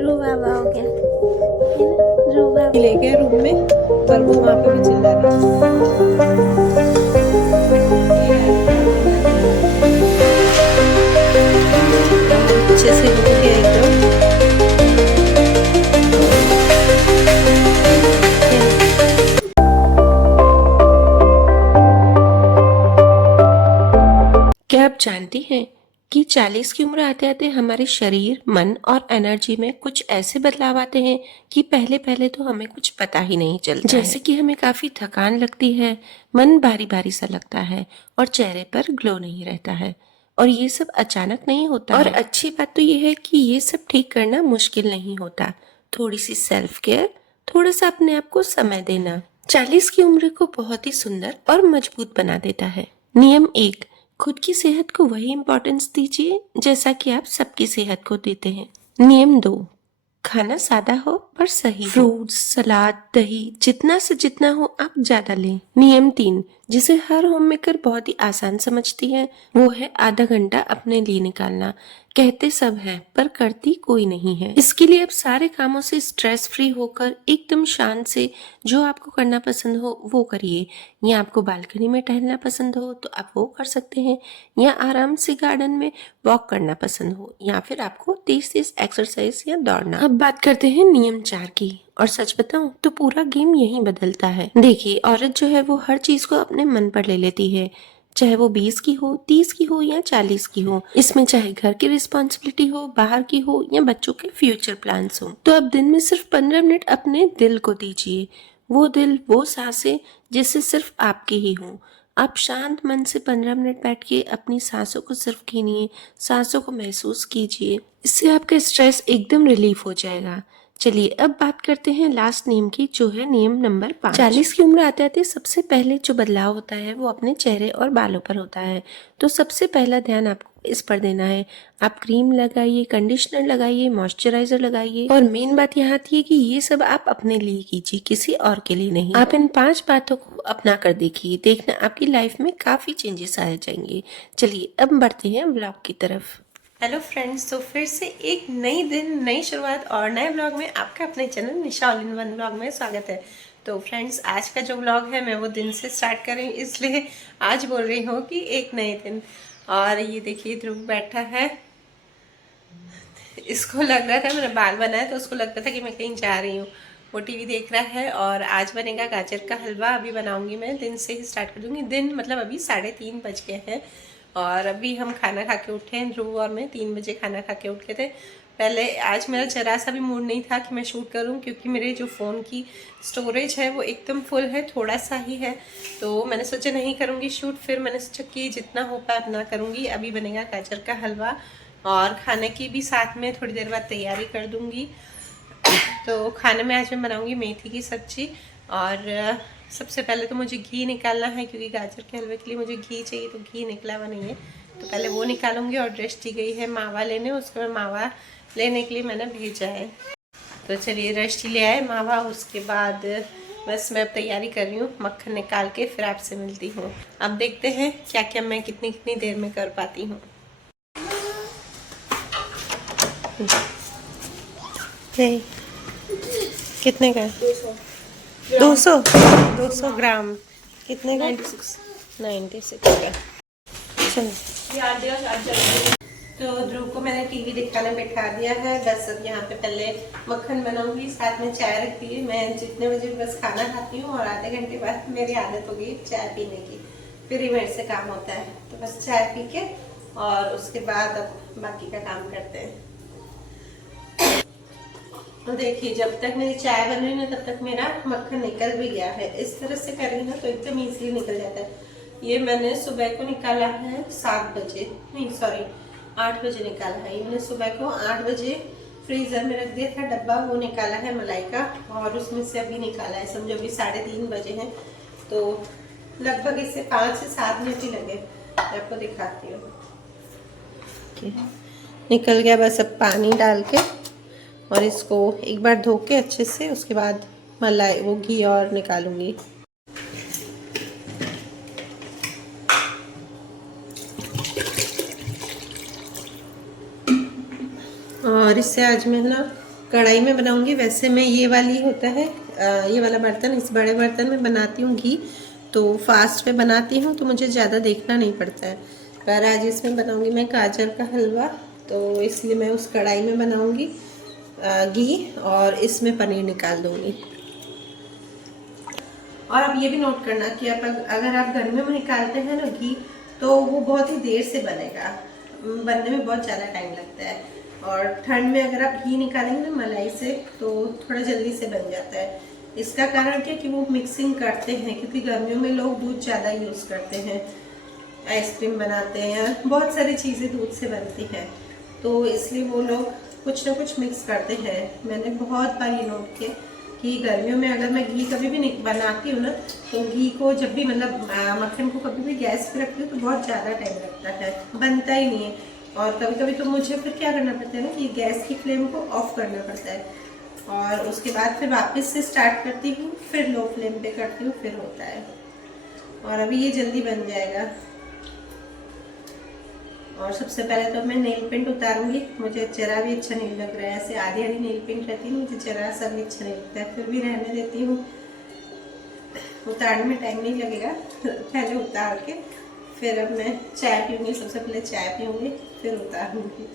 ध्रुव बाबा हो गया है ना, ध्रुव बाबा ले गए रूम में पर वो वहाँ पे भी चिल्ला रहा अच्छे से हो गया एकदम। क्या आप जानती हैं कि 40 की उम्र आते आते हमारे शरीर, मन और एनर्जी में कुछ ऐसे बदलाव आते हैं कि पहले पहले तो हमें कुछ पता ही नहीं चलता जैसे कि हमें काफी थकान लगती है, मन भारी भारी सा लगता है और चेहरे पर ग्लो नहीं रहता है। और ये सब अचानक नहीं होता और अच्छी बात तो ये है कि ये सब ठीक करना मुश्किल नहीं होता। थोड़ी सी सेल्फ केयर, थोड़ा सा अपने आप को समय देना 40 की उम्र को बहुत ही सुंदर और मजबूत बना देता है। नियम 1, खुद की सेहत को वही इम्पोर्टेंस दीजिए जैसा कि आप सबकी सेहत को देते हैं। नियम 2, खाना सादा हो पर सही। फ्रूट्स, सलाद, दही जितना से जितना हो आप ज्यादा लें। नियम 3, जिसे हर होम मेकर बहुत ही आसान समझती है, वो है आधा घंटा अपने लिए निकालना। कहते सब है पर करती कोई नहीं है। इसके लिए आप सारे कामों से स्ट्रेस फ्री होकर एकदम शांत से जो आपको करना पसंद हो वो करिए। या आपको बालकनी में टहलना पसंद हो तो आप वो कर सकते हैं, या आराम से गार्डन में वॉक करना पसंद हो, या फिर आपको तेज तेज एक्सरसाइज या दौड़ना। अब बात करते हैं नियम 4 की, और सच बताऊं तो पूरा गेम यही बदलता है। देखिए, औरत जो है वो हर चीज को अपने मन पर ले लेती है, चाहे वो 20 की हो, 30 की हो या 40 की हो। इसमें चाहे घर की रिस्पॉन्सिबिलिटी हो, बाहर की हो या बच्चों के फ्यूचर प्लान्स हो। तो अब दिन में सिर्फ 15 मिनट अपने दिल को दीजिए। वो दिल, वो सांसें जिससे सिर्फ आपकी ही हो। आप शांत मन से 15 मिनट बैठ के अपनी सांसों को सिर्फ गिनिए, सांसों को महसूस कीजिए। इससे आपका स्ट्रेस एकदम रिलीफ हो जाएगा। चलिए अब बात करते हैं लास्ट नियम की, जो है नियम नंबर 5। 40 की उम्र आते आते सबसे पहले जो बदलाव होता है वो अपने चेहरे और बालों पर होता है। तो सबसे पहला ध्यान आपको इस पर देना है। आप क्रीम लगाइए, कंडीशनर लगाइए, मॉइस्चराइजर लगाइए, और मेन बात यहाँ आती है कि ये सब आप अपने लिए कीजिए, किसी और के लिए नहीं। आप इन 5 बातों को अपना कर देखिए, देखना आपकी लाइफ में काफी चेंजेस आ जाएंगे। चलिए अब बढ़ते हैं व्लॉग की तरफ। हेलो फ्रेंड्स, तो फिर से एक नई दिन, नई शुरुआत और नए व्लॉग में आपका अपने channel Nisha all in one vlog में स्वागत है। तो फ्रेंड्स, आज का जो व्लॉग है मैं वो दिन से स्टार्ट कर रही हूँ, इसलिए आज बोल रही हूँ कि एक नए दिन। और ये देखिए ध्रुव बैठा है, इसको लग रहा था, मेरा बाल बनाया तो उसको लगता था कि मैं कहीं जा रही हूँ। वो टीवी देख रहा है। और आज बनेगा गाजर का हलवा, अभी बनाऊंगी मैं, दिन से ही स्टार्ट कर दूंगी। दिन मतलब अभी 3:30 बज गए हैं और अभी हम खाना खा के उठे हैं, ध्रुव और मैं 3 बजे खाना खा के उठे थे। पहले आज मेरा जरा सा भी मूड नहीं था कि मैं शूट करूं, क्योंकि मेरे जो फ़ोन की स्टोरेज है वो एकदम फुल है, थोड़ा सा ही है, तो मैंने सोचा नहीं करूंगी शूट। फिर मैंने सोचा कि जितना हो पाए उतना करूंगी। अभी बनेगा गाजर का हलवा और खाने की भी साथ में थोड़ी देर बाद तैयारी कर दूंगी। तो खाने में आज मैं बनाऊंगी मेथी की सब्जी। और सबसे पहले तो मुझे घी निकालना है, क्योंकि गाजर के हलवे के लिए मुझे घी चाहिए, तो घी निकला हुआ नहीं है, तो पहले वो निकालूंगी। और दृष्टि गई है मावा लेने, उसको मैं मावा लेने के लिए मैंने भेजा है। तो चलिए दृष्टि ले आए मावा, उसके बाद बस मैं अब तैयारी कर रही हूँ, मक्खन निकाल के फिर आपसे मिलती हूँ। अब देखते हैं क्या क्या मैं कितनी कितनी देर में कर पाती हूँ। कितने का? 200 ग्राम। कितने का? 96 का। चलो, तो ध्रुव को मैंने टीवी दिखाने बैठा दिया है। बस अब यहाँ पे पहले मक्खन बनाऊंगी, साथ में चाय रख दी है। मैं जितने बजे बस खाना खाती हूँ और आधे घंटे बाद मेरी आदत हो गई चाय पीने की, फिर ही मेरे से काम होता है। तो बस चाय पी के और उसके बाद अब बाकी का काम करते हैं। तो देखिए, जब तक मेरी चाय बन रही है ना तब तक मेरा मक्खन निकल भी गया है। इस तरह से करेंगे ना तो एकदम इजीली निकल जाता है। ये मैंने सुबह को निकाला है 7 बजे, नहीं सॉरी 8 बजे निकाला है। ये मैंने सुबह को 8 बजे फ्रीजर में रख दिया था डब्बा, वो निकाला है मलाई का, और उसमें से अभी निकाला है, समझो अभी 3:30 बजे हैं। तो लगभग इससे 5 से 7 मिनट ही लगे। मैं आपको दिखाती हूँ। निकल गया। बस अब पानी डाल के और इसको एक बार धो के अच्छे से, उसके बाद मलाई वो घी और निकालूंगी। और इससे आज मैं ना कढ़ाई में बनाऊंगी। वैसे मैं ये वाली होता है ये वाला बर्तन, इस बड़े बर्तन में बनाती हूँ घी, तो फास्ट में बनाती हूँ तो मुझे ज़्यादा देखना नहीं पड़ता है। पर आज इसमें बनाऊंगी मैं गाजर का हलवा, तो इसलिए मैं उस कढ़ाई में बनाऊंगी घी और इसमें पनीर निकाल दूंगी। और अब ये भी नोट करना कि आप अगर आप गर्मियों में निकालते हैं ना घी, तो वो बहुत ही देर से बनेगा, बनने में बहुत ज़्यादा टाइम लगता है। और ठंड में अगर आप घी निकालेंगे ना मलाई से, तो थोड़ा जल्दी से बन जाता है। इसका कारण क्या कि वो मिक्सिंग करते हैं, क्योंकि गर्मियों में लोग दूध ज़्यादा यूज़ करते हैं, आइसक्रीम बनाते हैं, बहुत सारी चीज़ें दूध से बनती हैं, तो इसलिए वो लोग कुछ ना कुछ मिक्स करते हैं। मैंने बहुत बार ये नोट किया कि गर्मियों में अगर मैं घी कभी भी बनाती हूँ ना, तो घी को जब भी मतलब मक्खन को कभी भी गैस पे रखती हूँ तो बहुत ज़्यादा टाइम लगता है, बनता ही नहीं है। और कभी कभी तो मुझे फिर क्या करना पड़ता है ना कि गैस की फ्लेम को ऑफ करना पड़ता है, और उसके बाद फिर वापस से स्टार्ट करती हूँ, फिर लो फ्लेम पे करती हूँ, फिर होता है। और अभी ये जल्दी बन जाएगा। और सबसे पहले तो मैं नेल पेंट उतारूंगी। मुझे जरा भी अच्छा नहीं लग रहा है, ऐसे आधी आधी नेल पेंट रहती है, मुझे जरा सा भी अच्छा नहीं लगता है, फिर भी रहने देती हूँ। उतारने में टाइम नहीं लगेगा पहले उतार के फिर अब मैं चाय पीऊँगी। सबसे पहले चाय पीऊँगी, फिर उतारूँगी।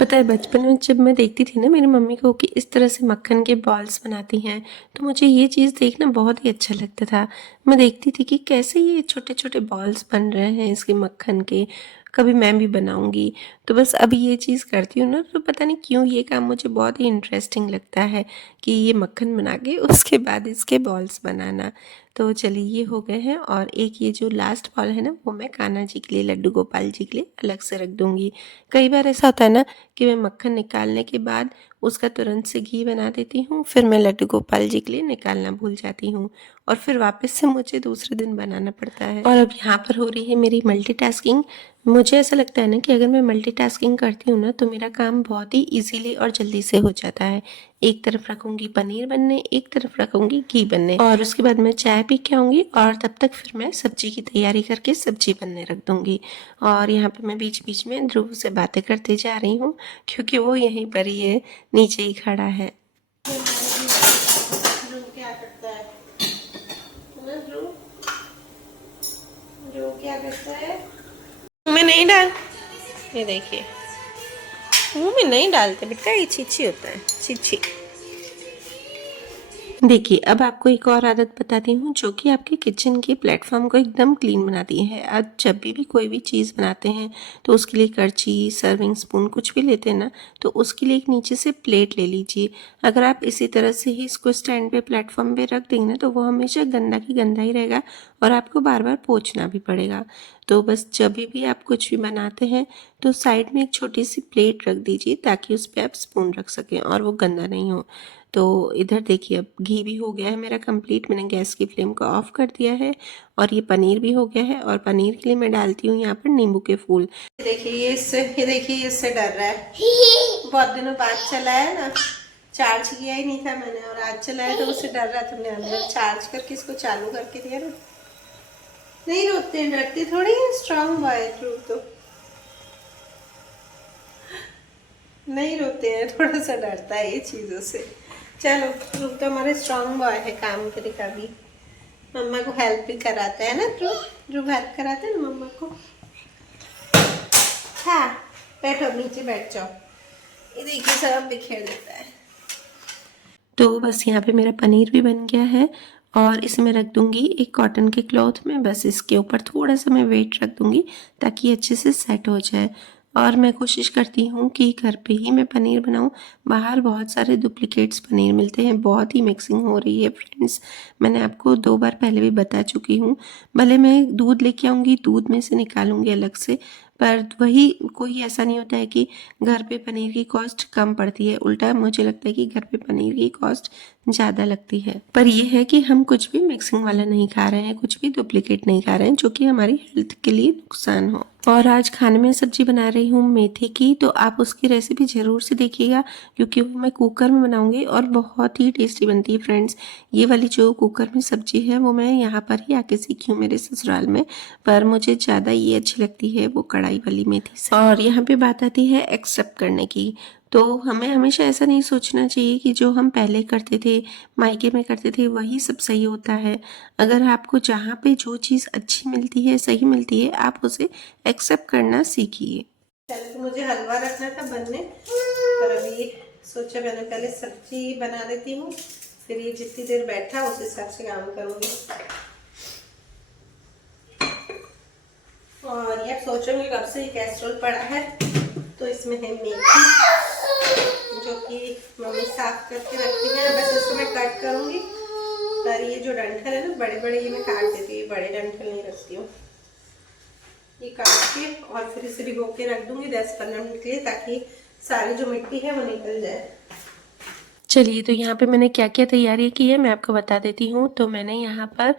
पता है बचपन में जब मैं देखती थी ना मेरी मम्मी को कि इस तरह से मक्खन के बॉल्स बनाती हैं, तो मुझे ये चीज़ देखना बहुत ही अच्छा लगता था। मैं देखती थी कि कैसे ये छोटे छोटे बॉल्स बन रहे हैं इसके मक्खन के, कभी मैं भी बनाऊंगी। तो बस अभी ये चीज़ करती हूँ ना, तो पता नहीं क्यों ये काम मुझे बहुत ही इंटरेस्टिंग लगता है कि ये मक्खन बना के उसके बाद इसके बॉल्स बनाना। तो चलिए ये हो गए हैं, और एक ये जो लास्ट बॉल है ना, वो मैं कान्हा जी के लिए, लड्डू गोपाल जी के लिए अलग से रख दूंगी। कई बार ऐसा होता है ना कि मैं मक्खन निकालने के बाद उसका तुरंत से घी बना देती हूँ, फिर मैं लड्डू गोपाल जी के लिए निकालना भूल जाती हूँ, और फिर वापस से मुझे दूसरे दिन बनाना पड़ता है। और अब यहाँ पर हो रही है मेरी मल्टीटास्किंग। मुझे ऐसा लगता है ना कि अगर मैं मल्टीटास्किंग करती हूँ ना, तो मेरा काम बहुत ही इजीली और जल्दी से हो जाता है। एक तरफ रखूंगी पनीर बनने, एक तरफ रखूंगी घी बनने, और उसके बाद मैं चाय पी के आऊंगी, और तब तक फिर मैं सब्जी की तैयारी करके सब्जी बनने रख दूंगी। और यहाँ पे मैं बीच बीच में ध्रुव से बातें करते जा रही हूँ, क्योंकि वो यहीं पर ही है, नीचे ही खड़ा है। ध्रुव क्या करता है ना, ध्रुव ध्रुव क्या करता है, मुँह में नहीं डाल, ये देखिए मुँह में नहीं डालते बेटा, ये छीछी होता है, छीछी। देखिए अब आपको एक और आदत बताती हूँ जो कि आपके किचन के प्लेटफॉर्म को एकदम क्लीन बनाती है। आप जब भी कोई भी चीज़ बनाते हैं तो उसके लिए करछी, सर्विंग स्पून कुछ भी लेते हैं ना, तो उसके लिए एक नीचे से प्लेट ले लीजिए। अगर आप इसी तरह से ही इसको स्टैंड पे प्लेटफॉर्म पे रख देंगे ना, तो वो हमेशा गंदा की गंदा ही रहेगा, और आपको बार बार पोंछना भी पड़ेगा। तो बस जब भी आप कुछ भी बनाते हैं तो साइड में एक छोटी सी प्लेट रख दीजिए, ताकि उस पर आप स्पून रख सकें और वो गंदा नहीं हो। तो इधर देखिए अब घी भी हो गया है मेरा कंप्लीट, मैंने गैस की फ्लेम को ऑफ कर दिया है, और ये पनीर भी हो गया है। और पनीर के लिए मैं डालती हूँ यहाँ पर नींबू के फूल। देखिए ये इससे डर रहा है, बहुत दिनों बाद चला है ना, चार्ज किया ही नहीं था मैंने, और आज चला है तो उससे डर रहा था। तुमने अंदर चार्ज करके इसको चालू करके दिया ना। नहीं रोते हैं, डरते थोड़ी है, स्ट्रांग बॉय है ध्रुव तो, नहीं रोते हैं, थोड़ा सा डरता है ये चीज़ों से। चलो ध्रुव तो हमारे स्ट्रांग बॉय है, काम करेगा भी, मम्मा को हेल्प भी कराता है ना ध्रुव हेल्प कराता है ना मम्मा को। हाँ बैठो, नीचे बैठ जाओ, ये देखिए सब बिखेर देता है। तो बस यहाँ पे मेरा पनीर भी बन गया है, और इसे मैं रख दूंगी एक कॉटन के क्लॉथ में, बस इसके ऊपर थोड़ा सा मैं वेट रख दूंगी ताकि अच्छे से सेट हो जाए। और मैं कोशिश करती हूँ कि घर पे ही मैं पनीर बनाऊँ। बाहर बहुत सारे डुप्लीकेट्स पनीर मिलते हैं, बहुत ही मिक्सिंग हो रही है फ्रेंड्स, मैंने आपको 2 बार पहले भी बता चुकी हूँ। भले मैं दूध लेके आऊँगी, दूध में से निकालूंगी अलग से, पर वही कोई ऐसा नहीं होता है कि घर पे पनीर की कॉस्ट कम पड़ती है, उल्टा मुझे लगता है कि घर पे पनीर की कॉस्ट ज़्यादा लगती है। पर यह है कि हम कुछ भी मिक्सिंग वाला नहीं खा रहे हैं, कुछ भी डुप्लीकेट नहीं खा रहे हैं जो कि हमारी हेल्थ के लिए नुकसान हो। और आज खाने में सब्जी बना रही हूँ मेथी की, तो आप उसकी रेसिपी ज़रूर से देखिएगा, क्योंकि वो मैं कुकर में बनाऊंगी और बहुत ही टेस्टी बनती है फ्रेंड्स। ये वाली जो कुकर में सब्जी है वो मैं यहाँ पर ही आके सीखी हूँ मेरे ससुराल में, पर मुझे ज़्यादा ये अच्छी लगती है वो कढ़ाई वाली मेथी से। और यहाँ पे बात आती है एक्सेप्ट करने की। तो हमें हमेशा ऐसा नहीं सोचना चाहिए कि जो हम पहले करते थे, मायके में करते थे, वही सब सही होता है। अगर आपको जहाँ पे जो चीज़ अच्छी मिलती है, सही मिलती है, आप उसे एक्सेप्ट करना सीखिए। पहले तो मुझे हलवा रखना था बनने, पर अभी सोचा मैंने पहले सब्जी बना देती हूँ, फिर ये जितनी देर बैठा उस हिसाब से काम करूँगी। और यार सोचूंगी कब से ये कैस्ट्रोल पड़ा है, तो इसमें है मेथी जो कि मम्मी साफ करके रखती है, बस इसको मैं कट करूँगी। पर ये जो डंठल है ना बड़े बड़े, ये मैं काट देती हूँ, बड़े डंठल नहीं रखती हूँ। ये काट के और फिर इसे भिगो के रख दूँगी 10-15 मिनट के लिए, ताकि सारी जो मिट्टी है वो निकल जाए। चलिए, तो यहाँ पे मैंने क्या क्या तैयारी की है मैं आपको बता देती हूँ। तो मैंने यहाँ पर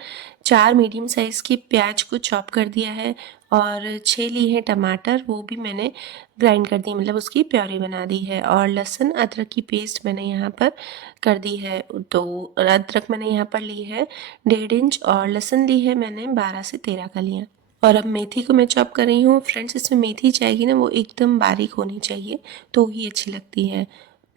4 मीडियम साइज़ की प्याज को चॉप कर दिया है और 6 ली है टमाटर, वो भी मैंने ग्राइंड कर दी, मतलब उसकी प्योरी बना दी है। और लहसुन अदरक की पेस्ट मैंने यहाँ पर कर दी है। तो अदरक मैंने यहाँ पर ली है 1.5 इंच और लहसुन ली है मैंने 12 से 13 कलियाँ। और अब मेथी को मैं चॉप कर रही हूँ। फ्रेंड्स, इसमें मेथी जाएगी ना, वो एकदम बारीक होनी चाहिए, तो ही अच्छी लगती है।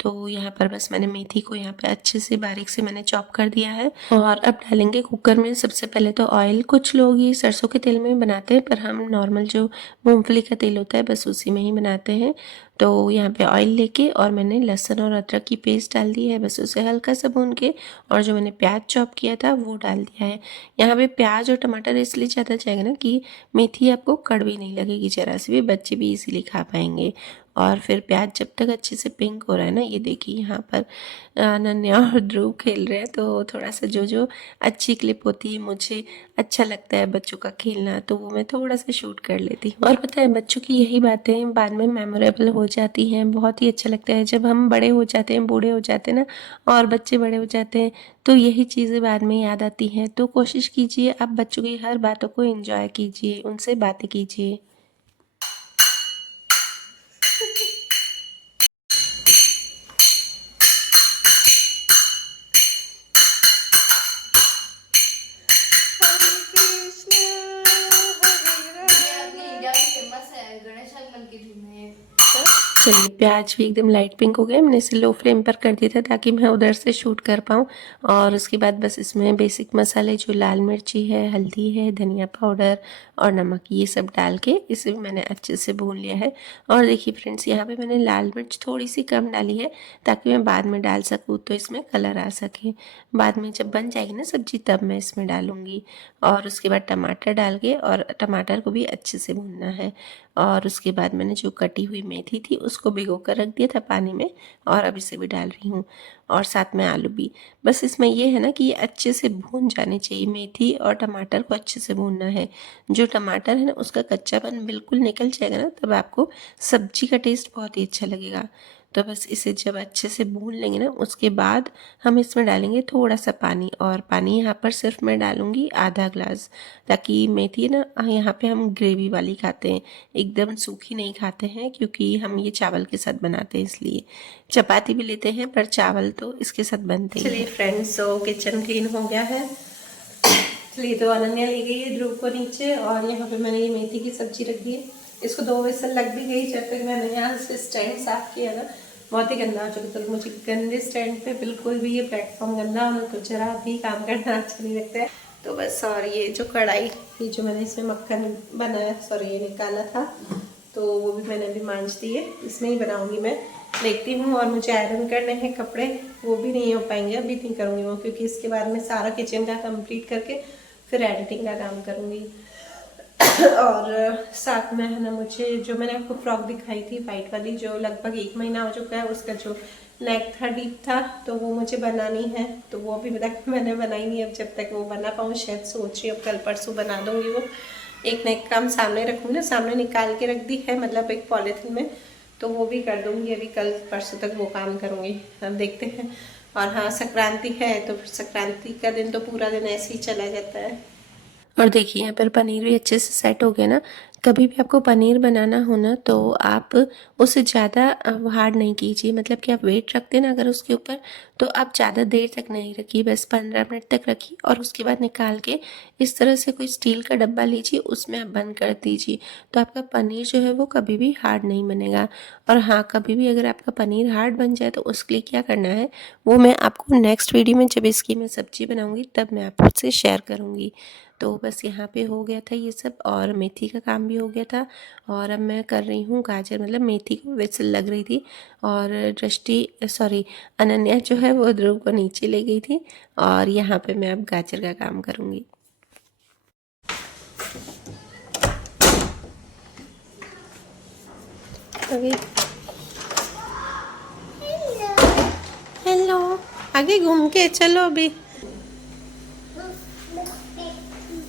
तो यहाँ पर बस मैंने मेथी को यहाँ पे अच्छे से बारीक से मैंने चॉप कर दिया है। और अब डालेंगे कुकर में सबसे पहले तो ऑयल। कुछ लोग ये सरसों के तेल में बनाते हैं, पर हम नॉर्मल जो मूंगफली का तेल होता है बस उसी में ही बनाते हैं। तो यहाँ पे ऑयल लेके और मैंने लहसुन और अदरक की पेस्ट डाल दी है, बस उसे हल्का सा भून के, और जो मैंने प्याज चॉप किया था वो डाल दिया है। यहाँ पे प्याज और टमाटर इसलिए ज़्यादा जाएगा ना कि मेथी आपको कड़वी नहीं लगेगी ज़रा सी भी, बच्चे भी इजीली खा पाएंगे। और फिर प्याज जब तक अच्छे से पिंक हो रहा है ना, ये देखिए यहाँ पर अनन्या और ध्रुव खेल रहे हैं। तो थोड़ा सा जो जो अच्छी क्लिप होती है, मुझे अच्छा लगता है बच्चों का खेलना, तो वो मैं थोड़ा सा शूट कर लेती हूँ। और पता है, बच्चों की यही बातें बाद में मेमोरेबल हो जाती हैं, बहुत ही अच्छा लगता है जब हम बड़े हो जाते हैं, बूढ़े हो जाते हैं ना, और बच्चे बड़े हो जाते हैं, तो यही चीज़ें बाद में याद आती हैं। तो कोशिश कीजिए आप बच्चों की हर बातों को एंजॉय कीजिए, उनसे बातें कीजिए। चलिए, प्याज भी एकदम लाइट पिंक हो गया। मैंने इसे लो फ्लेम पर कर दिया था ताकि मैं उधर से शूट कर पाऊँ। और उसके बाद बस इसमें बेसिक मसाले जो लाल मिर्ची है, हल्दी है, धनिया पाउडर और नमक, ये सब डाल के इसे भी मैंने अच्छे से भून लिया है। और देखिए फ्रेंड्स, यहाँ पे मैंने लाल मिर्च थोड़ी सी कम डाली है ताकि मैं बाद में डाल सकूँ, तो इसमें कलर आ सके। बाद में जब बन जाएगी ना सब्जी, तब मैं इसमें डालूँगी। और उसके बाद टमाटर डाल के, और टमाटर को भी अच्छे से भूनना है। और उसके बाद मैंने जो कटी हुई मेथी थी उसको भिगो कर रख दिया था पानी में, और अब इसे भी डाल रही हूँ। और साथ में आलू भी। बस इसमें ये है ना कि ये अच्छे से भून जाने चाहिए, मेथी और टमाटर को अच्छे से भूनना है। जो टमाटर है ना, उसका कच्चापन बिल्कुल निकल जाएगा ना, तब आपको सब्जी का टेस्ट बहुत ही अच्छा लगेगा। तो बस इसे जब अच्छे से भून लेंगे ना, उसके बाद हम इसमें डालेंगे थोड़ा सा पानी। और पानी यहाँ पर सिर्फ मैं डालूँगी आधा ग्लास, ताकि मेथी ना, यहाँ पे हम ग्रेवी वाली खाते हैं, एकदम सूखी नहीं खाते हैं, क्योंकि हम ये चावल के साथ बनाते हैं, इसलिए चपाती भी लेते हैं पर चावल तो इसके साथ बनते हैं। चलिए फ्रेंड्स, तो किचन क्लीन हो गया है। चलिए, तो अनन्या ले गई है ध्रुव को नीचे, और यहाँ पे मैंने ये मेथी की सब्जी रख दी है। इसको 2 विसल लग भी गई जब तक मैंने यहाँ से स्टैंड साफ किया ना, बहुत ही गंदा हो चुका। तो मुझे गंदे स्टैंड पे बिल्कुल भी ये प्लेटफॉर्म गंदा होना तो जरा भी काम करना अच्छा नहीं लगता है। तो बस, और ये जो कढ़ाई, ये जो मैंने इसमें मक्खन बनाया, सॉरी ये निकाला था, तो वो भी मैंने अभी मांज दी है। इसमें ही बनाऊंगी मैं, देखती हूँ। और मुझे आयरन करने हैं कपड़े, वो भी नहीं हो पाएंगे, अभी नहीं करूँगी वो, क्योंकि इसके बाद में सारा किचन का कंप्लीट करके फिर एडिटिंग का काम करूँगी। और साथ में है ना, मुझे जो मैंने आपको फ्रॉक दिखाई थी वाइट वाली, जो लगभग 1 महीना हो चुका है, उसका जो नेक था डीप था, तो वो मुझे बनानी है। तो वो अभी तक मैंने बनाई नहीं। अब जब तक वो बना पाऊँ, शायद सोच रही हूँ अब कल परसों बना दूँगी वो। एक नेक काम सामने रखूँगी ना, सामने निकाल के रख दी है, मतलब एक पॉलीथिन में, तो वो भी कर दूँगी। अभी कल परसों तक वो काम करूँगी, अब देखते हैं। और हाँ, संक्रांति है, तो फिर संक्रांति का दिन तो पूरा दिन ऐसे ही चला जाता है। और देखिए यहाँ पर पनीर भी अच्छे से सेट हो गया ना, कभी भी आपको पनीर बनाना हो ना तो आप उसे ज़्यादा हार्ड नहीं कीजिए, मतलब कि आप वेट रखते हैं ना अगर उसके ऊपर, तो आप ज़्यादा देर तक नहीं रखिए, बस 15 मिनट तक रखिए और उसके बाद निकाल के इस तरह से कोई स्टील का डब्बा लीजिए, उसमें आप बंद कर दीजिए। तो आपका पनीर जो है वो कभी भी हार्ड नहीं बनेगा। और हाँ, कभी भी अगर आपका पनीर हार्ड बन जाए तो उसके लिए क्या करना है वो मैं आपको नेक्स्ट वीडियो में, जब इसकी मैं सब्ज़ी बनाऊँगी तब मैं आपसे शेयर करूँगी। तो बस यहाँ पे हो गया था ये सब और मेथी का काम भी हो गया था। और अब मैं कर रही हूँ गाजर, मतलब मेथी को विसल लग रही थी और अनन्या जो है वो ध्रुव को नीचे ले गई थी और यहाँ पे मैं अब गाजर का काम करूँगी। अभी हेलो, आगे घूम के चलो अभी।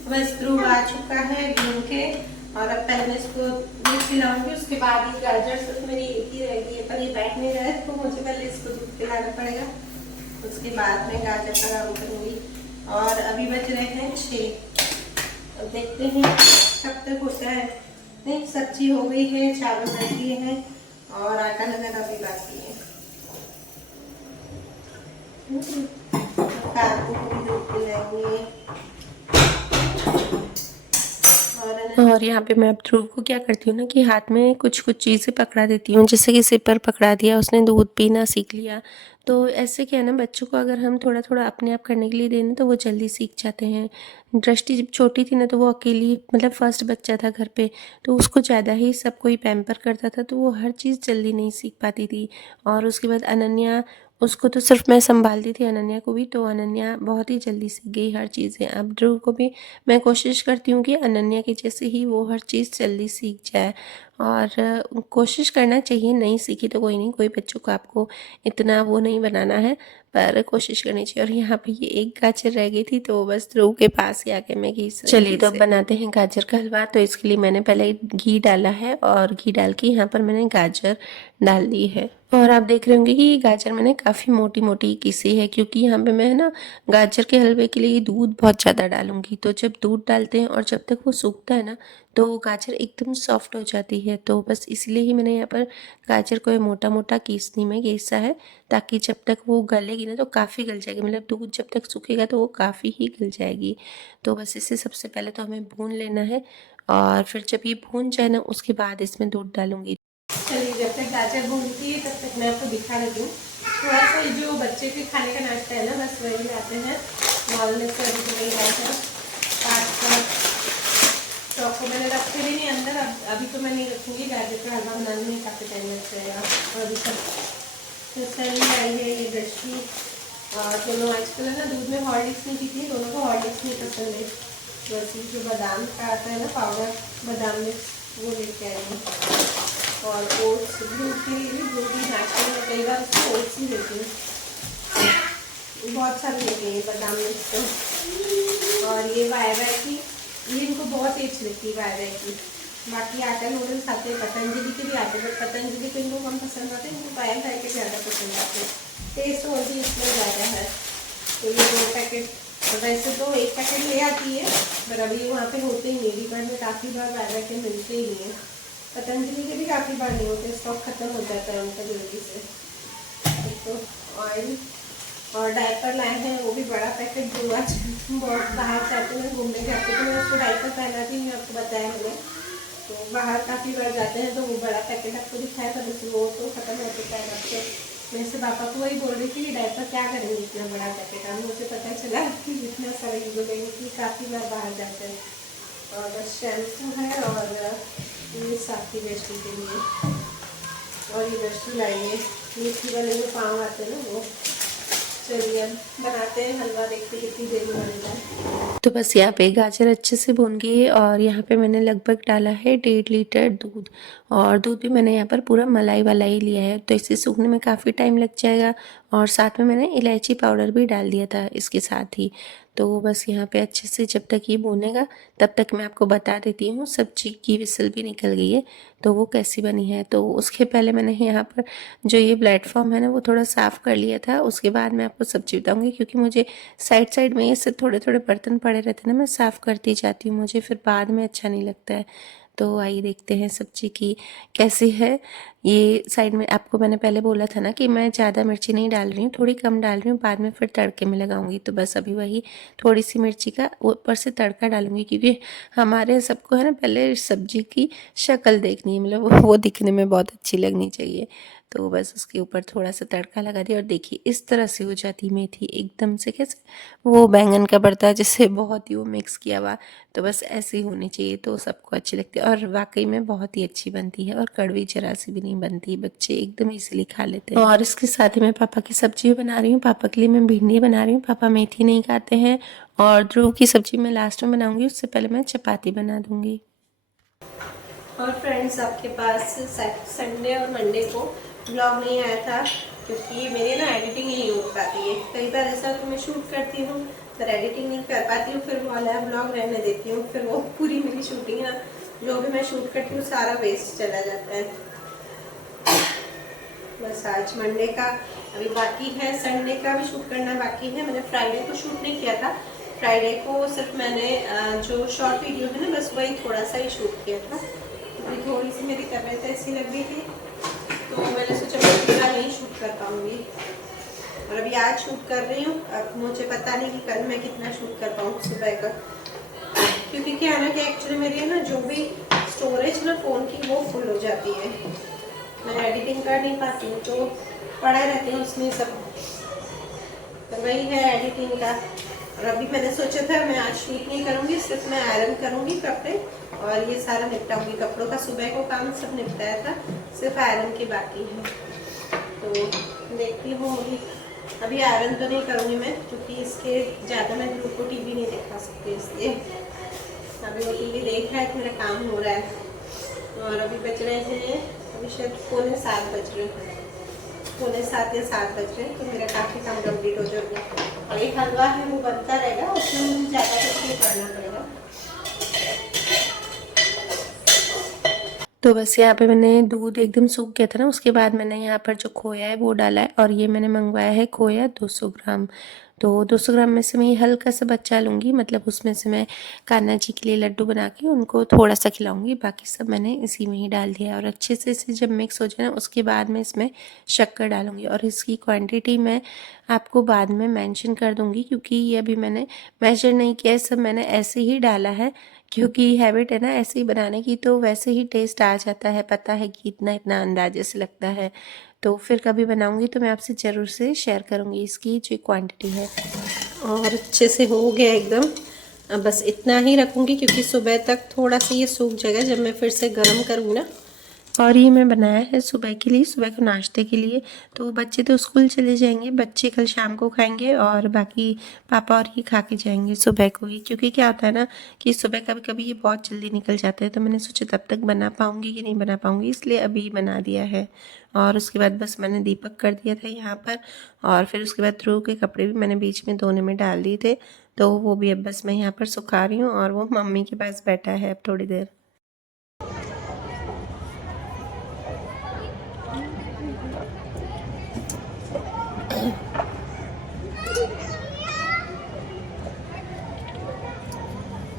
बस ध्रुव आ चुका है घूम के और अब पहले मैं इसको दूध पिलाऊंगी, उसके बाद ही गाजर सिर्फ मेरी एक ही रहेगी पर ये बैठ नहीं रहा है तो मुझे पहले इसको दूध पिलाना पड़ेगा, उसके बाद मैं गाजर का काम करूँगी। और अभी बज रहे हैं 6, अब देखते हैं कब तक होता है। नहीं, सब्जी हो गई है, चावल रख दिए हैं और आटा लगाना भी बाकी है। कार को भी दूध पिलाएंगे। और यहाँ पे मैं अब ध्रुव को क्या करती हूँ ना कि हाथ में कुछ कुछ चीज़ें पकड़ा देती हूँ, जैसे कि सिपर पकड़ा दिया, उसने दूध पीना सीख लिया। तो ऐसे क्या है ना, बच्चों को अगर हम थोड़ा थोड़ा अपने आप करने के लिए दें तो वो जल्दी सीख जाते हैं। दृष्टि जब छोटी थी ना तो वो अकेली, मतलब फर्स्ट बच्चा था घर पे, तो उसको ज़्यादा ही सब कोई पैम्पर करता था तो वो हर चीज़ जल्दी नहीं सीख पाती थी। और उसके बाद अनन्या, उसको तो सिर्फ मैं संभालती थी अनन्या को भी, तो अनन्या बहुत ही जल्दी सीख गई हर चीज़ें। अब ध्रुव को भी मैं कोशिश करती हूँ कि अनन्या की जैसे ही वो हर चीज़ जल्दी सीख जाए। और कोशिश करना चाहिए, नहीं सीखी तो कोई नहीं, कोई बच्चों को आपको इतना वो नहीं बनाना है, पर कोशिश करनी चाहिए। और यहाँ पे ये एक गाजर रह गई थी तो बस ध्रुव के पास ही आके मैं घी से, चलिए तो अब बनाते हैं गाजर का हलवा। तो इसके लिए मैंने पहले घी डाला है और घी डाल के यहाँ पर मैंने गाजर डाल दी है। और आप देख रहे होंगे कि ये गाजर मैंने काफ़ी मोटी मोटी पीसी है, क्योंकि यहाँ पे मैं ना गाजर के हलवे के लिए दूध बहुत ज़्यादा डालूंगी। तो जब दूध डालते हैं और जब तक वो सूखता है ना तो गाजर एकदम सॉफ्ट हो जाती है, तो बस इसलिए ही मैंने यहाँ पर गाजर को मोटा मोटा कीसनी में घिसा है, ताकि जब तक वो गलेगी ना तो काफ़ी गल जाएगी, मतलब दूध जब तक सूखेगा तो वो काफ़ी ही गल जाएगी। तो बस इसे सबसे पहले तो हमें भून लेना है और फिर जब ये भून जाए ना उसके बाद इसमें दूध डालूंगी। चलिए, जब तक गाजर भूनती है तब तक मैं आपको दिखा देती हूँ। थोड़ा सा जो बच्चे के खाने का नाश्ता है ना, बस वही लाते हैं मॉल में से, अभी तो नहीं लाए थे। पास्ता स्टॉक को मैंने रखे भी नहीं अंदर, अभी तो मैं नहीं रखूँगी, गाजर का हलवा बनाने में काफ़ी टाइम लग जाएगा। और अभी तक तो सैली आई है, ये दृष्टि और दोनों आजकल है ना दूध में हॉर्लिक्स नहीं पीती है, दोनों को हॉर्लिक्स नहीं पसंद है। वैसे जो बादाम का आता है ना पाउडर, बादाम मिक्स, वो लेके आई हूँ। और ओट्स दूध के लिए भी, दूध की नाश्ते में कई बार उसको ओट्स ही देती हूँ, बहुत सारे लेते हैं बादाम मिक्स तो। और ये वाई की, ये इनको बहुत टेस्ट लगती है वाई की। बाकी आटा नूडल्स खाते हैं, पतंजलि के भी आते हैं, बट पतंजलि को इनको कम पसंद आते हैं, इनको वाई के ज़्यादा पसंद आते हैं, टेस्ट और भी इसमें ज़्यादा है। तो ये 2 पैकेट, वैसे तो 1 पैकेट ले आती है, पर अभी वहाँ पे होते ही नहीं, रिवर में काफ़ी बार वाई के मिलते ही नहीं है। पतंजलि के भी काफ़ी बार नहीं होते, स्टॉक खत्म हो जाता है उनका जल्दी से। एक तो ऑयल और डायपर लाए हैं, वो भी बड़ा पैकेट, जो आज बहुत बाहर जाते हैं घूमने जाते हैं तो मैं उसको डायपर पहनाती हूँ, आपको बताया मैंने। तो बाहर काफ़ी बार जाते हैं तो वो बड़ा पैकेट आपको दिखाया था, बस वो तो ख़त्म हो चुका है अब। तो मैं से पापा को वही बोल रही थी कि डायपर क्या करेंगे इतना बड़ा पैकेट, अब मुझे पता चला कि जितना सारा यूज हो गई कि काफ़ी बार बाहर जाते हैं। और बस शैम्पू है और ये साथी बेस्टी के लिए, और ये बेस्टी लाइए मिट्टी वाले जो पाँव आते हैं ना वो। चलिए अब बनाते हैं हलवा, देखते कितनी देर में बन जाए। तो बस यहाँ पे गाजर अच्छे से भून गई है और यहाँ पे मैंने लगभग डाला है 1.5 लीटर दूध, और दूध भी मैंने यहाँ पर पूरा मलाई वाला ही लिया है, तो इसे सूखने में काफ़ी टाइम लग जाएगा। और साथ में मैंने इलायची पाउडर भी डाल दिया था इसके साथ ही। तो बस यहाँ पे अच्छे से जब तक ये भूनेगा तब तक मैं आपको बता देती हूँ सब्जी की विसल भी निकल गई है तो वो कैसी बनी है। तो उसके पहले मैंने यहाँ पर जो ये प्लेटफॉर्म है ना वो थोड़ा साफ़ कर लिया था, उसके बाद मैं आपको सब्जी बताऊँगी, क्योंकि मुझे साइड साइड में ये सब थोड़े थोड़े बर्तन पड़े रहते हैं ना, मैं साफ़ करती जाती हूँ, मुझे फिर बाद में अच्छा नहीं लगता है। तो आइए देखते हैं सब्जी की कैसी है। ये साइड में आपको मैंने पहले बोला था ना कि मैं ज़्यादा मिर्ची नहीं डाल रही हूँ, थोड़ी कम डाल रही हूँ, बाद में फिर तड़के में लगाऊंगी। तो बस अभी वही थोड़ी सी मिर्ची का ऊपर से तड़का डालूंगी, क्योंकि हमारे सबको है ना पहले सब्जी की शक्ल देखनी है, मतलब वो दिखने में बहुत अच्छी लगनी चाहिए। तो बस उसके ऊपर थोड़ा सा तड़का लगा दिया और देखिए इस तरह से हो जाती मेथी एकदम से, कैसे वो बैंगन का भरता है जिससे बहुत ही वो मिक्स किया हुआ। तो बस ऐसे ही होनी चाहिए तो सबको अच्छी लगती है, और वाकई में बहुत ही अच्छी बनती है और कड़वी जरा सी भी नहीं बनती, बच्चे एकदम इजीली खा लेते हैं। और इसके साथ ही मैं पापा की सब्जी बना रही हूँ। पापा के लिए मैं भिंडी बना रही हूँ, पापा मेथी नहीं खाते हैं। और ध्रुव की सब्जी मैं लास्ट में बनाऊंगी, उससे पहले मैं चपाती बना दूंगी। और फ्रेंड्स, आपके पास संडे और मंडे को ब्लॉग नहीं आया था क्योंकि मेरी ना एडिटिंग नहीं हो पाती है। कई बार ऐसा कि मैं शूट करती हूँ पर एडिटिंग नहीं कर पाती हूँ, फिर वो वाला ब्लॉग रहने देती हूँ, फिर वो पूरी मेरी शूटिंग ना जो भी मैं शूट करती हूँ सारा वेस्ट चला जाता है। बस आज मंडे का अभी बाकी है, संडे का भी शूट करना बाकी है। मैंने फ्राइडे को शूट नहीं किया था, फ्राइडे को सिर्फ मैंने जो शॉर्ट वीडियो है ना बस वही थोड़ा सा ही शूट किया था, क्योंकि थोड़ी सी मेरी तबीयत ऐसी लग रही थी तो मैंने सोचा मैं पूरा नहीं शूट कर पाऊँगी। और अभी आज शूट कर रही हूँ, अब मुझे पता नहीं कि कल मैं कितना शूट कर पाऊँ सुबह का, क्योंकि क्या है ना कि एक्चुअली मेरी ना जो भी स्टोरेज ना फ़ोन की वो फुल हो जाती है, मैं एडिटिंग कर नहीं पाती हूँ तो पड़ा रहती हूँ उसमें सब। तो वही है एडिटिंग का। और अभी मैंने सोचा था मैं आज शूट नहीं करूँगी, सिर्फ मैं आयरन करूँगी कपड़े और ये सारा निपटाऊंगी। कपड़ों का सुबह को काम सब निपटाया था, सिर्फ आयरन की बाकी है। तो देखती हूँ अभी आयरन तो नहीं करूँगी मैं, क्योंकि इसके ज़्यादा मैं ध्रुव को टीवी नहीं दिखा सकती, इसलिए अभी वो टीवी देख रहा है तो मेरा काम हो रहा है। और अभी बज रहे हैं, अभी शायद 6:45 बज रहे हैं, 6:45 या 7 बज रहे हैं, तो मेरा काफ़ी काम कंप्लीट हो जाएगा। और एक हलवा है वो बनता रहेगा, उसमें मुझे ज़्यादा कुछ नहीं करना पड़ेगा। तो बस यहाँ पे मैंने दूध एकदम सूख गया था ना, उसके बाद मैंने यहाँ पर जो खोया है वो डाला है, और ये मैंने मंगवाया है खोया 200 ग्राम। तो 200 ग्राम में से मैं ये हल्का सा बच्चा लूँगी, मतलब उसमें से मैं कान्हा जी के लिए लड्डू बना के उनको थोड़ा सा खिलाऊंगी, बाकी सब मैंने इसी में ही डाल दिया। और अच्छे से इसे जब मिक्स हो जाए ना उसके बाद मैं इसमें शक्कर डालूंगी, और इसकी क्वांटिटी मैं आपको बाद में मेंशन कर दूंगी, क्योंकि ये अभी मैंने मेजर नहीं किया है, सब मैंने ऐसे ही डाला है, क्योंकि हैबिट है ना ऐसे ही बनाने की, तो वैसे ही टेस्ट आ जाता है, पता है कि इतना इतना अंदाजे से लगता है। तो फिर कभी बनाऊंगी तो मैं आपसे ज़रूर से शेयर करूंगी इसकी जो क्वांटिटी है। और अच्छे से हो गया एकदम। अब बस इतना ही रखूँगी क्योंकि सुबह तक थोड़ा सा ये सूख जाएगा जब मैं फिर से गर्म करूँगी ना। और ये मैं बनाया है सुबह के लिए, सुबह को नाश्ते के लिए। तो बच्चे तो स्कूल चले जाएंगे, बच्चे कल शाम को खाएंगे और बाकी पापा और ही खा के जाएंगे सुबह को ही, क्योंकि क्या होता है ना कि सुबह कभी कभी ये बहुत जल्दी निकल जाता है, तो मैंने सोचा तब तक बना पाऊँगी कि नहीं बना पाऊँगी, इसलिए अभी बना दिया है। और उसके बाद बस मैंने दीपक कर दिया था यहाँ पर, और फिर उसके बाद ध्रुव के कपड़े भी मैंने बीच में धोने में डाल दिए थे, तो वो भी अब बस मैं यहाँ पर सुखा रही हूँ, और वो मम्मी के पास बैठा है अब थोड़ी देर।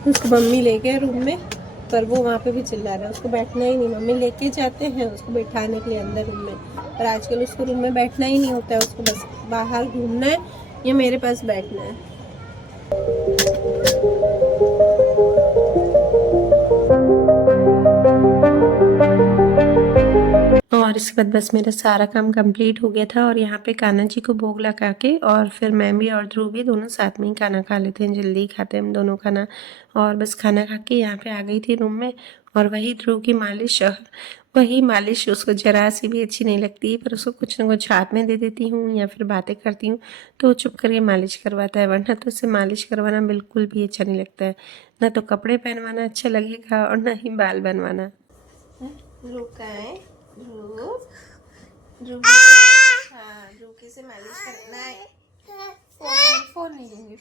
उसको मम्मी ले गए रूम में, पर वो वहाँ पे भी चिल्ला रहा है, उसको बैठना ही नहीं। मम्मी लेके जाते हैं उसको बैठाने के लिए अंदर रूम में, पर आजकल उसको रूम में बैठना ही नहीं होता है, उसको बस बाहर घूमना है या मेरे पास बैठना है। और इसके बाद बस मेरा सारा काम कंप्लीट हो गया था, और यहाँ पे कान्हा जी को भोग लगा के और फिर मैं भी और ध्रुव भी दोनों साथ में ही खाना खा लेते हैं, जल्दी खाते हैं हम दोनों खाना। और बस खाना खा के यहाँ पे आ गई थी रूम में, और वही ध्रुव की मालिश, और वही मालिश उसको जरा सी भी अच्छी नहीं लगती, पर उसको कुछ ना कुछ हाथ में दे देती हूँ या फिर बातें करती हूँ तो चुप करके मालिश करवाता है, वरना तो उससे मालिश करवाना बिल्कुल भी अच्छा नहीं लगता है। ना तो कपड़े पहनवाना अच्छा लगेगा और ना ही बाल बनवाना। ध्रुव का है, ध्रुव ध्रुव हाँ, ध्रुव कैसे मालिश करना है, फोन नहीं दूंगी।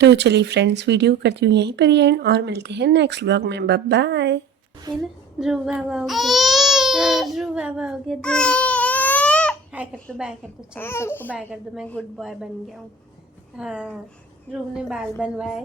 तो चलिए फ्रेंड्स, वीडियो करती हूँ यहीं पर ही एंड, और मिलते हैं नेक्स्ट व्लॉग में। Bye bye. है ना, ध्रुव बाबा हो गया, हाँ ध्रुव बाबा हो गया। ध्रुव हाय कर दो, बाय कर दो, चलो सबको बाय कर दो, मैं गुड बॉय बन गया हूँ। हाँ, ध्रुव ने बाल बनवाए।